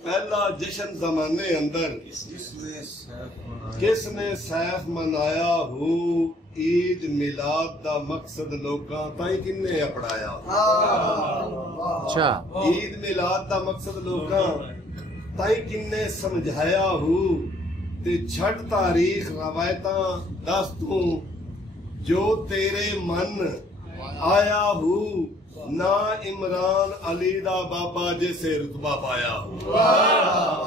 पहला जश्न जमाने अंदर किसने सैफ मनाया हो, ईद मिलाद दा मकसद लोकां ताई किन्ने अपनाया। अच्छा, ईद मिलाद दा मकसद लोकां ताई किन्ने समझाया हो, ते छड़ तारीख रवायतां दस तू जो तेरे मन आया हो, ना इमरान अली दा बाबा जैसे रुतबा पाया हो।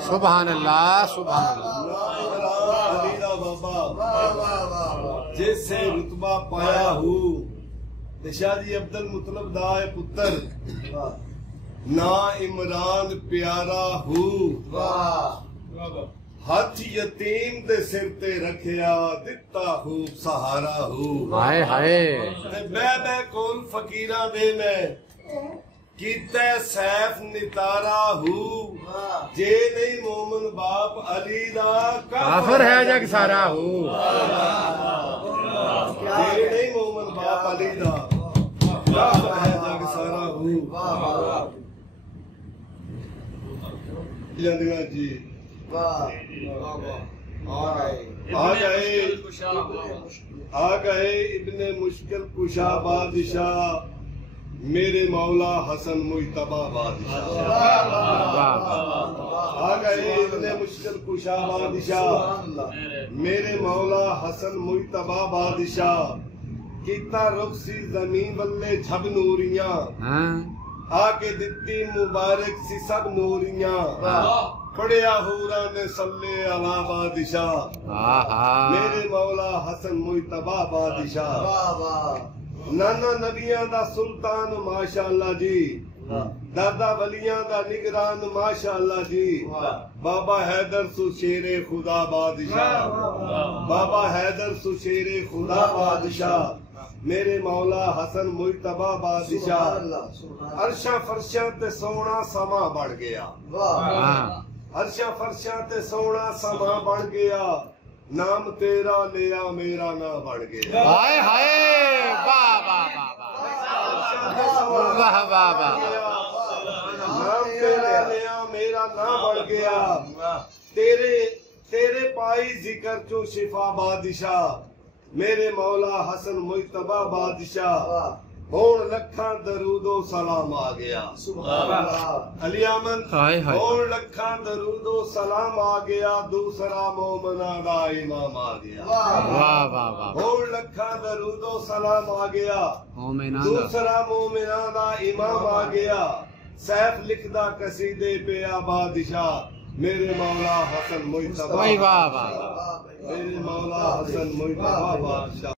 सुभान अल्लाह, सुभान अल्लाह। ना इमरान अली दा बाबा जैसे रुतबा पाया हो, शादी अब्दुल मुतलब दा पुत्र ना इमरान प्यारा हो, हाथ यतीम दे सिर ते रखिया दिता खूब सहारा हो। हाय हाय, बह कोल फकीरा दे मैं कीते सैफ नितारा हो, जे नहीं मोमन बाप अली दा काफिर है जग सारा हो। जे नहीं मोमन बाप अली दा काफिर है जग सारा हो। जंदियां जी आ गए इब्ने मुश्किल कुशा बादशाह, मेरे मौला हसन मुजतबा बादशाह। आ गए इब्ने मुश्किल कुशा बादशाह, मेरे मौला हसन मुजतबा बादशाह। कीता रुख सी जमीन बल्ले छब नूरियां, आके दिती मुबारक सी सब नूरियां। पढ़िया हूरा ने सल्ले अला बादशाह, मेरे मौला हसन मुजतबा बादशाह। नाना नबियां दा सुल्तान माशाअल्लाह जी, दादा वलियां दा निगरान माशाअल्लाह जी। बाबा हैदर सुशेरे खुदा बादशाह, बाबा हैदर सुशेरे खुदा बादशाह। मेरे मौला हसन मुजतबा बादशाह। अरशा फरशा ते सोना समा बढ़ गया, अरशा फरशा ते सोना समा बढ़ गया। नाम तेरा लिया मेरा ना बढ़ गया। हाय हाय, वाह वाह वाह वाह वाह। नाम तेरा लिया मेरा ना बढ़ गया। तेरे पाई जिक्र चो शिफा बादशाह, मेरे मौला हसन मुजतबा बादशाह। होन लखा दरूदो सलाम आ गया। अली अमन होन लखा दरूदो सलाम आ गया। दूसरा मोमना दा इमाम आ गया। होन लखा दरूदो सलाम आ गया। दूसरा मोमिना दा इमाम आ गया। सैफ लिखदा कसीदे पे बादशाह, मेरे मौला हसन मुजतबा, मेरे मौला हसन मुजतबा बादशाह।